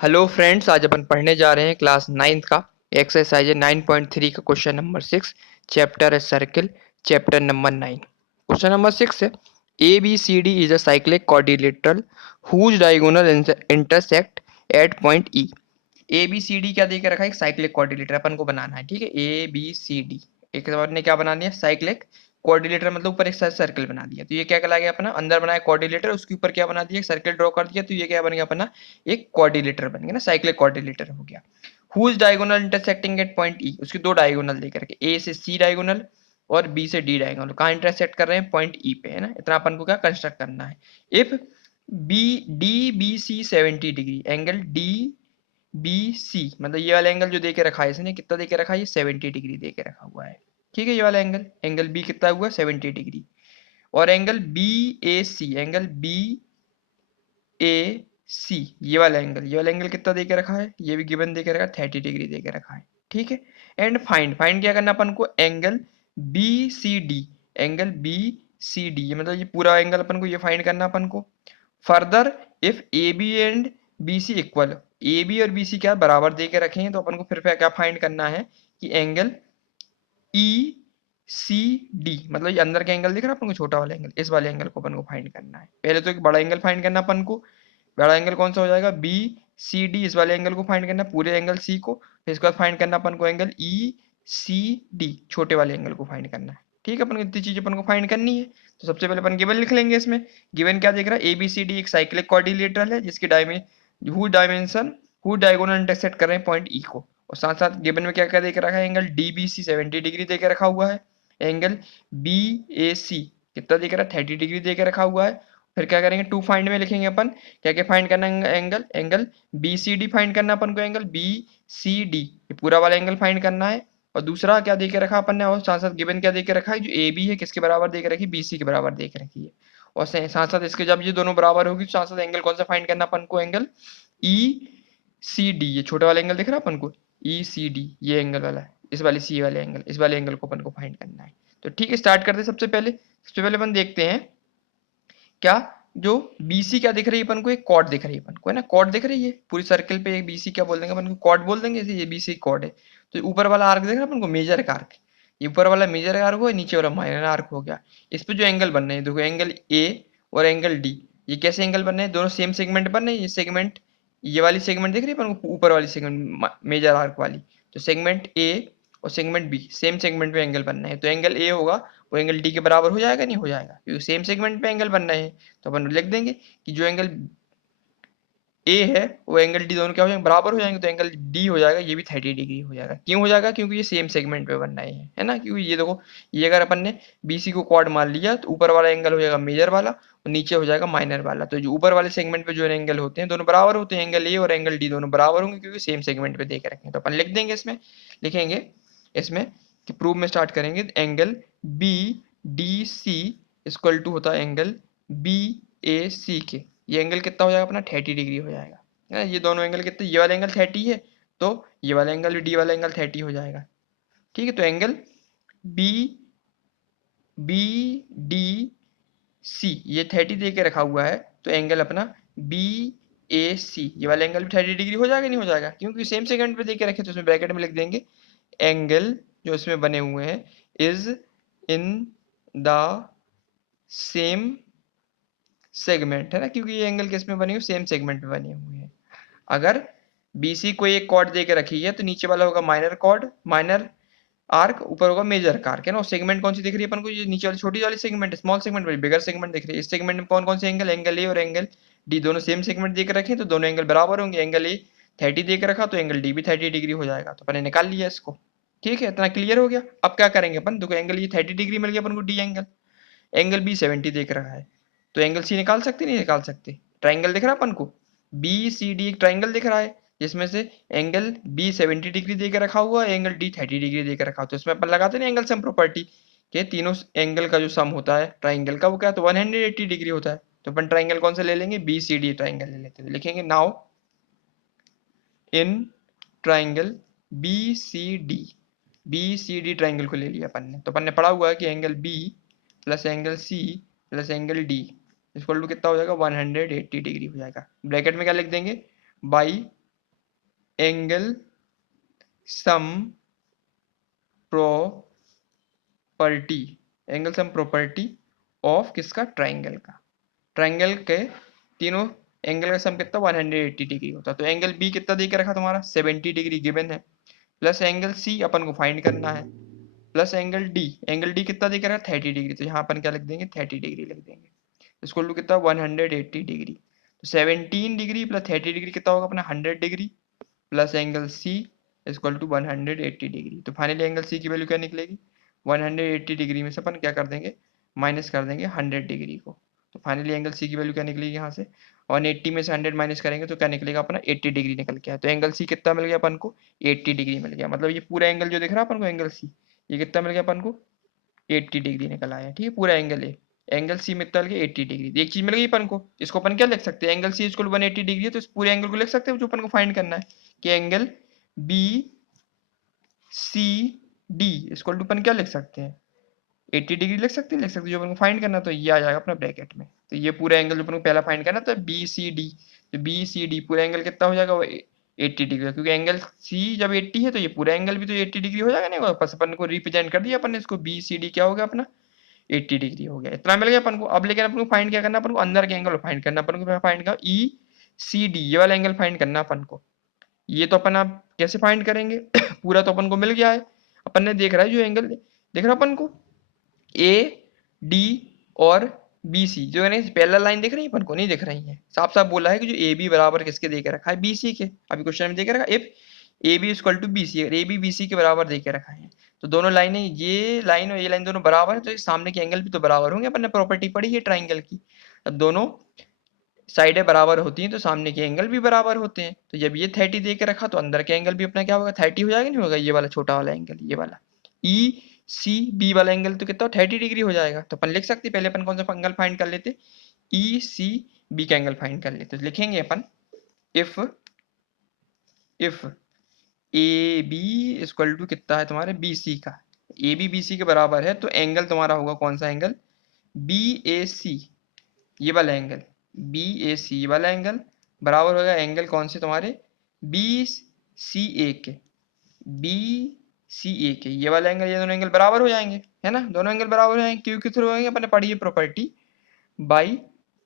Hello friends, आज अपन पढ़ने जा रहे हैं क्लास 9th का एक्सरसाइज 9.3 का क्वेश्चन नंबर 6। चैप्टर है circle, chapter number 9। Question number 6 है A B C D is a cyclic quadrilateral whose diagonal intersect at point E. A B C D क्या दे के रखा है? एक साइक्लिक क्वाड्रिलेटर अपन को बनाना है। ठीक है, ए बी सी डी एक बार ने क्या बना दिया? साइक्लिक कोऑर्डिनेटर, मतलब ऊपर एक सर्कल बना दिया। तो ये क्या कहला गया अपना? अंदर बनाया कोऑर्डिनेटर, उसके ऊपर क्या बना दिया? एक सर्कल ड्रॉ कर दिया। तो ये क्या बन गया अपना? एक कोऑर्डिनेटर बन गया ना, साइक्लिक कोऑर्डिनेटर हो गया। Whose diagonal intersecting at point E, उसकी दो डायगोनल देकर के, ए से सी डायगोनल और बी से डी डायगोनल। कहाँ इंटरसेक्ट कर रहे हैं? पॉइंट ई पे, है ना। इतना अपन को क्या कंस्ट्रक्ट करना है। If B D B C 70 degree, angle D B C, मतलब ये वाला एंगल जो देके रखा है इसने, कितना देके रखा है? ये 70 डिग्री देके रखा हुआ है। ठीक है, ये वाला एंगल, एंगल बी कितना हुआ? 70 डिग्री। और एंगल बी ए सी, एंगल बी ए सी, ये वाला एंगल कितना देके रखा है? ये भी गिवन देके रखा है, 30 डिग्री देके रखा है। ठीक है। एंड फाइंड फाइंड क्या करना अपन को? Angle B C D, angle B C D, मतलब ये पूरा एंगल अपन को ये फाइंड करना अपन को। Further if A B and B C equal, A B और बी सी क्या बराबर दे के रखे हैं, तो अपन को फिर क्या फाइंड करना है कि एंगल ई सी डी, मतलब ये अंदर का एंगल दिख रहा है अपन को, छोटा वाला एंगल, इस वाले एंगल को अपन को फाइंड करना है। पहले तो एक बड़ा एंगल फाइंड करना अपन को। बड़ा एंगल कौन सा हो जाएगा? बी सी डी, इस वाले एंगल को फाइंड करना है, पूरे एंगल सी को। फिर इसके बाद फाइंड करना अपन को एंगल ई सी डी, छोटे वाले एंगल को फाइंड करना है। ठीक है, अपन को इतनी चीज अपन को फाइंड करनी है। तो सबसे पहले अपन गिवन लिख लेंगे। इसमें गिवन क्या दिख रहा है? ए बी सी डी एक साइक्लिक कोऑर्डिनेटर है जिसकी डायमेंशन हु डायगोनल इंटरसेक्ट कर रहे हैं पॉइंट ई को। और साथ साथ गिवन में क्या क्या देकर रखा है? Angle D B C 70 degree देकर रखा हुआ है। एंगल बी ए सी कितना देकर रहा है? 30 डिग्री देकर रखा हुआ है। फिर क्या करेंगे? टू फाइंड में लिखेंगे अपन। क्या क्या फाइंड करना है? Angle angle B C D find करना अपन को, एंगल बी सी डी, ये पूरा वाला एंगल फाइंड करना है। और दूसरा क्या देके रखा अपन ने? और साथ साथ गिवन क्या देके रखा है? जो ए बी है किसके बराबर देके रखी? बी सी के बराबर देके रखी है। और साथ साथ इसके जब ये दोनों बराबर होगी तो साथ साथ एंगल कौन सा फाइंड करना अपन को? एंगल ई सी डी, ये छोटा वाला एंगल दिख रहा है अपन को, ई सी डी, ये एंगल वाला है, इस वाले सी वाले एंगल, इस वाले एंगल को अपन को फाइंड करना है। तो ठीक है, स्टार्ट करते हैं। सबसे पहले अपन देखते हैं क्या जो BC क्या दिख रही है अपन को? एक कॉर्ड दिख रही है अपन को, है ना। कॉर्ड दिख रही है पूरी सर्कल पे, एक BC क्या बोल देंगे अपन को? कॉर्ड बोल देंगे। ये BC कॉर्ड है। तो ऊपर वाला आर्क देख रहे हैं अपन को, मेजर आर्क। ये ऊपर वाला मेजर आर्क हो, नीचे वाला माइनर आर्क हो गया। इस पे जो एंगल बन रहे हैं, देखो एंगल ए और एंगल डी, ये कैसे एंगल बन रहे हैं? दोनों सेम सेगमेंट बन रहे हैं। ये सेगमेंट, ये वाली सेगमेंट दिख रही है अपन को, ऊपर वाली सेगमेंट मेजर आर्क वाली। तो सेगमेंट ए और सेगमेंट बी सेम सेगमेंट पे एंगल बनना है। तो एंगल ए होगा वो एंगल डी के बराबर हो जाएगा? नहीं हो जाएगा, क्योंकि सेम सेगमेंट पे एंगल बन रहे हैं। तो अपन लिख देंगे कि जो एंगल ए है वो एंगल डी, दोनों क्या हो जाएंगे? बराबर हो जाएंगे। तो एंगल डी हो जाएगा, ये भी 30 डिग्री हो जाएगा। क्यों हो जाएगा? क्योंकि ये सेम सेगमेंट पे बन रहे हैं, है ना। क्योंकि ये देखो, ये अगर अपन ने बीसी को क्वाड मान लिया तो ऊपर वाला एंगल हो जाएगा मेजर वाला और नीचे हो जाएगा माइनर वाला। तो जो ऊपर वाले सेगमेंट पे जो एंगल होते हैं दोनों बराबर होते हैं, एंगल ए और एंगल डी दोनों बराबर होंगे क्योंकि सेम सेगमेंट पे देख रखे हैं। तो अपन लिख देंगे इसमें, लिखेंगे इसमें कि प्रूव में स्टार्ट करेंगे। Angle B D C equal to होता है एंगल बी ए सी के। ये एंगल कितना हो जाएगा अपना? 30 डिग्री हो जाएगा, है ना। ये दोनों एंगल कितने? ये वाला एंगल 30 है, तो ये वाला एंगल भी, डी वाला एंगल 30 हो जाएगा। ठीक है, तो angle B B D C ये 30 दे के रखा हुआ है। तो एंगल अपना बी ए सी, ये वाला एंगल भी 30 डिग्री हो जाएगा? नहीं हो जाएगा? क्योंकि सेम सेकंड पे दे के रखे। तो उसमें ब्रैकेट में लिख देंगे एंगल जो इसमें बने हुए हैं is in the same segment, है ना। क्योंकि ये एंगल किस में बने हुए? सेम सेगमेंट में बने हुए हैं। अगर BC को एक कॉर्ड दे के रखी है तो नीचे वाला होगा माइनर कॉर्ड, माइनर आर्क, ऊपर होगा मेजर आर्क, है ना। और सेगमेंट कौन सी दिख रही है अपन को? ये नीचे वाली छोटी वाली सेगमेंट, स्मॉल सेगमेंट वाली, बिगर सेगमेंट दिख रही है। इस सेगमेंट में कौन कौन से एंगल? एंगल ए और एंगल डी दोनों सेम सेगमेंट दे के रखे हैं, तो दोनों एंगल बराबर होंगे। एंगल ए 30 दे के रखा तो एंगल डी भी 30 डिग्री हो जाएगा। तो अपन ने निकाल लिया इसको। ठीक है, इतना क्लियर हो गया। अब क्या करेंगे अपन? देखो एंगल ये 30 डिग्री मिल गया अपन को, डी एंगल। एंगल बी 70 देख रहा है, तो एंगल सी निकाल सकते नहीं निकाल सकते? ट्राइंगल दिख रहा है अपन को, बी सी डी एक ट्राइंगल दिख रहा है जिसमें से एंगल बी 70 डिग्री देकर रखा हुआ है, एंगल डी 30 डिग्री देकर रखा हुआ। तो इसमें अपन लगाते नहीं एंगल सम प्रॉपर्टी के तीनों एंगल का जो सम होता है ट्राइंगल का वो क्या? तो 180 डिग्री होता है। तो अपन ट्राइंगल कौन सा ले लेंगे? बी सी डी ट्राइंगल ले लेते हैं। लिखेंगे now in triangle B C D triangle को ले लिया अपन ने। तो अपन ने पढ़ा हुआ है कि angle B plus angle C plus angle D equal to कितना हो जाएगा? 180 डिग्री हो जाएगा। ब्रैकेट में क्या लिख देंगे? By angle sum property, angle sum property of किसका, ट्राइंगल का। ट्राइंगल के तीनों एंगल का सम कितना 180 डिग्री होता है। तो एंगल बी कितना दे के रखा तुम्हारा 70 डिग्री गिवन है, प्लस एंगल सी अपन को फाइंड करना है, प्लस एंगल डी कितना दे के रखा 30 डिग्री। तो यहाँ अपन क्या लिख देंगे 30 डिग्री लिख देंगे। इसको टू कितना 180 डिग्री। तो 17 डिग्री प्लस 30 डिग्री कितना होगा अपना 100 degree, plus angle C equal to 180 degree. तो फाइनली एंगल सी की वैल्यू क्या निकलेगी 180 डिग्री में से अपन क्या कर देंगे माइनस कर देंगे 100 डिग्री को। तो फाइनली एंगल सी की वैल्यू क्या निकलेगी यहाँ से 180 में से 100 माइनस करेंगे तो क्या निकलेगा अपना 80 डिग्री निकल के आया। तो एंगल सी कितना मिल गया अपन को 80 डिग्री मिल गया। मतलब ये पूरा एंगल जो दिख रहा है अपन को एंगल सी ये कितना मिल गया अपन को 80 डिग्री निकल आया। ठीक है, पूरा एंगल है एंगल सी में मिल गया 80 डिग्री। एक चीज मिल गई अपन को, इसको अपन क्या लिख सकते हैं एंगल सी इक्वल 180 डिग्री है तो इस पूरे एंगल को लिख सकते हैं जो अपन को फाइंड करना है कि angle B C D equal to अपन क्या लिख सकते हैं 80 डिग्री लिख सकते हैं जो अपन को फाइंड करना तो ये आ जाएगा अपना ब्रैकेट में। तो ये पूरा एंगल जो अपन को पहला फाइंड करना तो बी सी डी, तो बी सी डी पूरा एंगल कितना हो जाएगा 80 डिग्री, क्योंकि एंगल सी जब 80 है तो ये पूरा एंगल भी तो 80 डिग्री हो जाएगा। नहीं बस अपन को रिप्रेजेंट कर दिया अपन ने इसको बी सी डी क्या हो गया अपना 80 डिग्री हो गया। इतना मिल गया अपन को। अब लेकिन अपन को फाइंड क्या करना अपन को अंदर के एंगल फाइंड करना अपन को फाइंड करना ई सी डी ये वाला एंगल फाइंड करना अपन को। ये तो अपन आप कैसे फाइंड करेंगे पूरा तो अपन को मिल गया है, अपन ने देख रहा है जो एंगल देख रहा अपन को ए डी और बी सी जो है ना पैरेलल लाइन दिख रही है अपन को नहीं दिख रही है। साफ साफ बोला है कि जो ए बी बराबर किसके दे के रखा है बी सी के। अभी क्वेश्चन में दे के रखा if A B equal to B C, अगर ए बी बी सी के बराबर दे के रखा है तो दोनों लाइनें ये लाइन और ये लाइन दोनों बराबर है तो सामने के एंगल भी तो बराबर होंगे। अपन ने प्रॉपर्टी पढ़ी है ट्राइंगल की, अब दोनों साइडें बराबर होती हैं तो सामने के एंगल भी बराबर होते हैं। तो जब ये 30 दे के रखा तो अंदर के एंगल भी अपना क्या होगा 30 हो जाएगा नहीं होगा, ये वाला छोटा वाला एंगल ये वाला ई सी बी वाला एंगल तो कितना 30 डिग्री हो जाएगा। तो अपन लिख सकते पहले अपन कौन सा एंगल फाइंड कर लेते ई सी बी का एंगल फाइंड कर लेते। तो लिखेंगे अपन if A B equal to कितना है तुम्हारे बी सी का, ए बी सी के बराबर है तो एंगल तुम्हारा होगा कौन सा एंगल बी ए सी ये वाला एंगल बी ए सी वाला एंगल बराबर होगा एंगल कौन से तुम्हारे बी सी ए के, बी सी ए के ये वाला एंगल ये दोनों एंगल बराबर हो जाएंगे है ना, दोनों एंगल बराबर हो जाएंगे क्यों के थ्रू होंगे अपन ने पढ़ी है प्रॉपर्टी बाई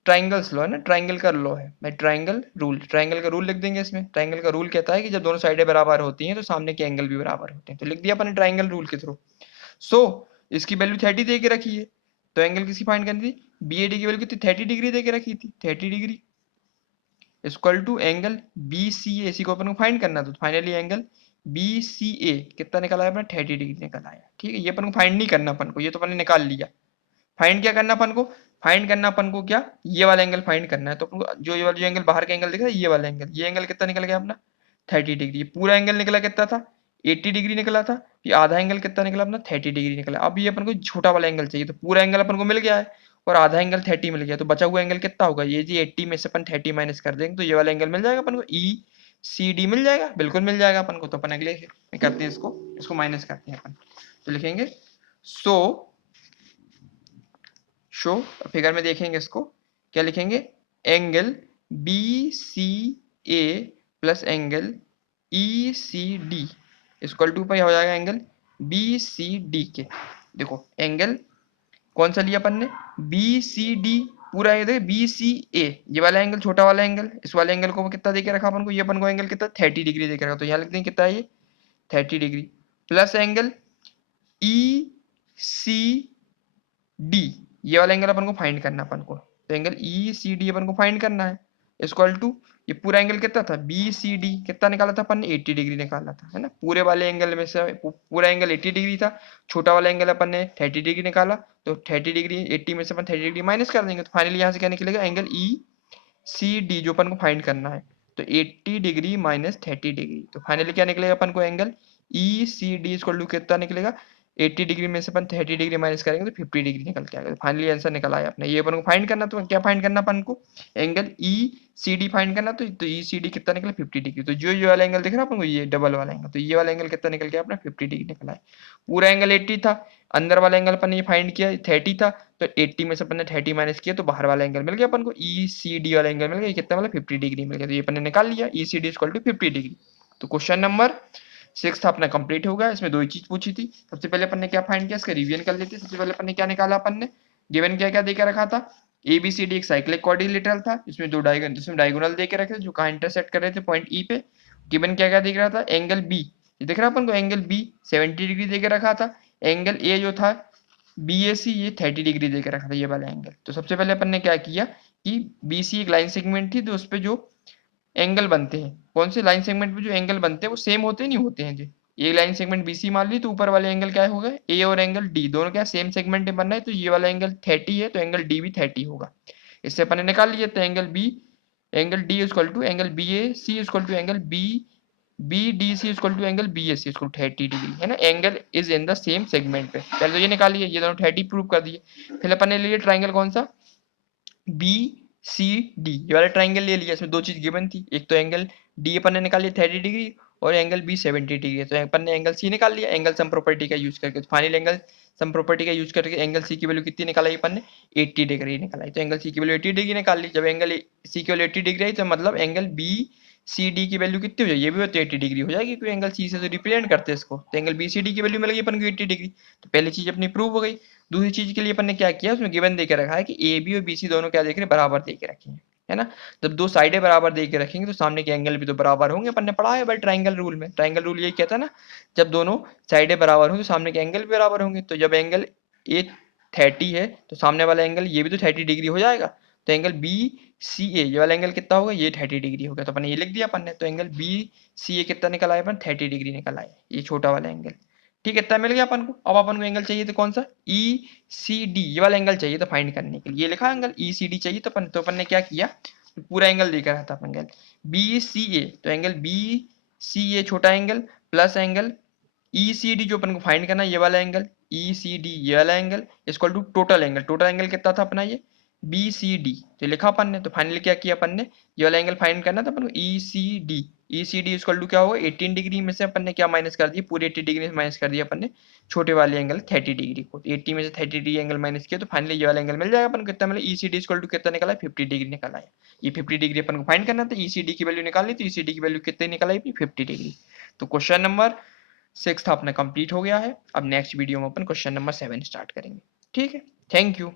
ट्राइंगल्स लॉ है ना, ट्राइंगल का लॉ है भाई ट्राइंगल रूल, ट्राइंगल का रूल लिख देंगे इसमें। ट्राइंगल का रूल कहता है कि जब दोनों साइडें बराबर होती हैं तो सामने के एंगल भी बराबर होते हैं। तो लिख दिया अपन ने ट्राइंगल रूल के थ्रू। सो इसकी वैल्यू 30 दे के रखी है तो एंगल किसकी फाइंड करनी थी बी ए डी की वैल्यू कितनी 30 डिग्री दे के रखी थी 30 degree equal to angle B C A, इसी को अपन को फाइंड करना था। तो finally angle B C A कितना निकल आया अपना 30 डिग्री निकल आया। ठीक है, ये अपन को फाइंड नहीं करना अपन को, ये तो अपन ने निकाल लिया। फाइंड क्या करना अपन को, फाइंड करना अपन को क्या ये वाला एंगल फाइंड करना है। तो अपन को जो ये वाला जो एंगल बाहर का एंगल दिख रहा है ये वाला एंगल, ये एंगल कितना निकल गया अपना 30 डिग्री। पूरा एंगल निकला कितना था 80 डिग्री निकला था, ये आधा एंगल कितना निकला अपना 30 डिग्री निकला। अब ये अपन को छोटा वाला एंगल चाहिए तो पूरा एंगल अपन को मिल गया है और आधा एंगल 30 मिल गया तो बचा हुआ एंगल कितना होगा ये जी 80 में से अपन 30 माइनस कर देंगे तो ये वाला एंगल मिल जाएगा अपन को ई सी डी मिल जाएगा, बिल्कुल मिल जाएगा अपन को। तो अपन अगले करते हैं इसको माइनस करते हैं अपन। तो लिखेंगे शो फिगर में देखेंगे इसको क्या लिखेंगे angle B C A plus angle E C D equal to पर हो जाएगा एंगल बी सी डी के। देखो एंगल कौन सा लिया अपन ने बी सी डी पूरा ये देखो बी सी ए ये वाला एंगल छोटा वाला एंगल, इस वाले एंगल को कितना देके रखा अपन को ये अपन को एंगल कितना 30 डिग्री देके रखा। तो यहाँ लिखते हैं कितना है ये 30 degree plus angle E C D ये वाला एंगल अपन को फाइंड करना अपन को। तो एंगल ई सी डी अपन को फाइंड करना है इक्वल टू ये पूरा एंगल कितना था बी सी डी कितना निकाला था अपन ने 80 डिग्री निकाला था है ना। पूरे वाले एंगल में से पूरा एंगल 80 डिग्री था, छोटा वाला एंगल अपन ने 30 डिग्री निकाला तो 30 डिग्री 80 में से अपन 30 डिग्री माइनस कर देंगे। तो फाइनली यहाँ से क्या निकलेगा एंगल ई सी डी जो अपन को फाइंड करना है तो 80 डिग्री माइनस 30 डिग्री। तो फाइनली क्या निकलेगा अपन को angle E C D equal to कितना निकलेगा 80 डिग्री में से अपन 30 डिग्री माइनस करेंगे तो 50 डिग्री निकल के आएगा। तो फाइनली आंसर निकल आया अपने। ये अपन को फाइंड करना तो क्या फाइंड करना अपन को angle E C D find करना तो ई सी डी कितना निकला 50 डिग्री। तो जो ये वाला एंगल दिख रहा है अपन को ये डबल वाला एंगल तो ये वाला एंगल कितना निकल गया अपना 50 डिग्री निकला है। पूरा एंगल 80 था, अंदर वाला एंगल अपन ने ये फाइंड किया 30 था तो 80 में से अपन ने 30 माइनस किया तो बाहर वाला एंगल मिल गया अपन को ई सी डी वाला एंगल मिल गया कितना मतलब 50 डिग्री मिल गया। तो ये अपन ने निकाल लिया E C D equal to 50 degree. तो क्वेश्चन नंबर 6 अपना कंप्लीट हो गया। इसमें दो ही चीज पूछी थी। सबसे पहले अपन ने क्या फाइंड किया, इसका रिवीजन कर लेते हैं। सबसे पहले अपन ने क्या निकाला, अपन ने गिवन क्या क्या देकर रखा था, ABCD एक साइक्लिक क्वाड्रिलेटरल था, इसमें दो डायगोनल, जिसमें डायगोनल देके रखे थे जो कहाँ इंटरसेक्ट कर रहे थे, पॉइंट ई पे। गिवन क्या क्या दिख रहा था, एंगल बी, ये दिख रहा अपन को, एंगल बी 70 डिग्री देके रखा था। एंगल ए जो था BAC ये 30 डिग्री देके रखा था, ये वाला एंगल। तो सबसे पहले अपन ने क्या किया कि BC एक लाइन सेगमेंट थी, तो उस पे जो एंगल बनते हैं, कौन से लाइन सेगमेंट पे जो एंगल बनते हैं वो सेम होते नहीं होते हैं जी। ये लाइन सेगमेंट BC मान ली, तो ऊपर वाले एंगल क्या होगा, ए और एंगल डी दोनों क्या सेम सेगमेंट में बन रहा है, तो ये वाला एंगल 30 है, तो एंगल डी भी 30 होगा। इससे अपन ने निकाल लिया, तो angle D equal to angle BAC equal to angle BDC equal to angle BAC equal to 30 degree, है ना। Angle is in the same segment पे। पहले तो ये निकाल लिया, ये दोनों 30 प्रूव कर दिए। फिर अपन ने लिए ट्राइंगल कौन सा, BCD, ये वाला ट्राइंगल ले लिया। इसमें दो चीज गिवन थी, एक तो एंगल डी अपन ने निकाल लिया 30 डिग्री, और एंगल बी 70 डिग्री। तो अपन ने एंगल सी निकाल लिया एंगल सम प्रॉपर्टी का यूज करके। तो फाइनल एंगल सम प्रॉपर्टी का यूज करके एंगल सी की वैल्यू कितनी निकाली अपन ने, 80 डिग्री निकाली। तो एंगल सी की वैल्यू 80 डिग्री निकाल ली। जब एंगल सी की वैल्यू 80 डिग्री आई, तो मतलब एंगल BCD की वैल्यू कितनी हो जाएगी, ये भी तो 80 डिग्री हो जाएगी, क्योंकि एंगल सी से तो रिप्रेजेंट करते हैं इसको। तो एंगल BCD की वैल्यू मिल गई अपन को 80 डिग्री। तो पहली चीज अपनी प्रूव हो गई। दूसरी चीज के लिए अपन ने क्या किया, उसमें गिवन देके रखा है कि AB और BC दोनों क्या देख रहे हैं, बराबर देके रखे हैं, है ना। जब दो साइडें बराबर देके रखेंगे तो सामने के एंगल भी तो बराबर होंगे। अपन ने पढ़ा है भाई ट्राइंगल रूल में, ट्राइंगल रूल यही कहता है ना, जब दोनों साइडें बराबर होंगी तो सामने के एंगल भी बराबर होंगे। तो जब एंगल ए 30 है, तो सामने वाला एंगल ये भी तो 30 डिग्री हो जाएगा। तो एंगल BCA ये वाला एंगल कितना होगा, ये 30 डिग्री हो गया। तो अपन ने ये लिख दिया अपन ने। तो एंगल BCA कितना निकल आया अपन, 30 डिग्री निकल आया, ये छोटा वाला एंगल। ठीक है, इतना मिल गया अपन को। अब अपन को एंगल चाहिए, तो कौन सा, ECD ये वाला एंगल चाहिए। तो फाइंड करने के लिए ये लिखा एंगल ECD चाहिए। तो अपन ने क्या किया, तो पूरा एंगल देकर रहा था अपन, एंगल BCA, तो एंगल BCA छोटा एंगल प्लस एंगल ECD जो अपन को फाइंड करना है, ये वाला एंगल ECD ये वाला angle equal to total angle. Total angle कितना था अपना, ये BCD। तो लिखा अपन ने। तो फाइनली क्या किया अपन ने, ये वाला एंगल फाइंड करना था अपन को, ECD इक्वल टू क्या होगा, 18 डिग्री में से अपन ने क्या माइनस कर दिया, पूरे 80 डिग्री से माइनस कर दिया अपन ने छोटे वाले एंगल 30 डिग्री को। 80 में से 30 डिग्री एंगल माइनस किया, तो फाइनली ये वाला एंगल मिल जाएगा अपन को। कितना मिला, ECD इक्वल टू कितना निकला, 50 डिग्री निकल आया। ये 50 डिग्री अपन को फाइंड करना था, ECD की वैल्यू निकालनी, तो ECD की वैल्यू कितनी निकल आई, 50 डिग्री। तो क्वेश्चन नंबर 6 अपना कंप्लीट हो गया है। अब नेक्स्ट वीडियो में अपन क्वेश्चन नंबर 7 स्टार्ट करेंगे। ठीक है, थैंक यू।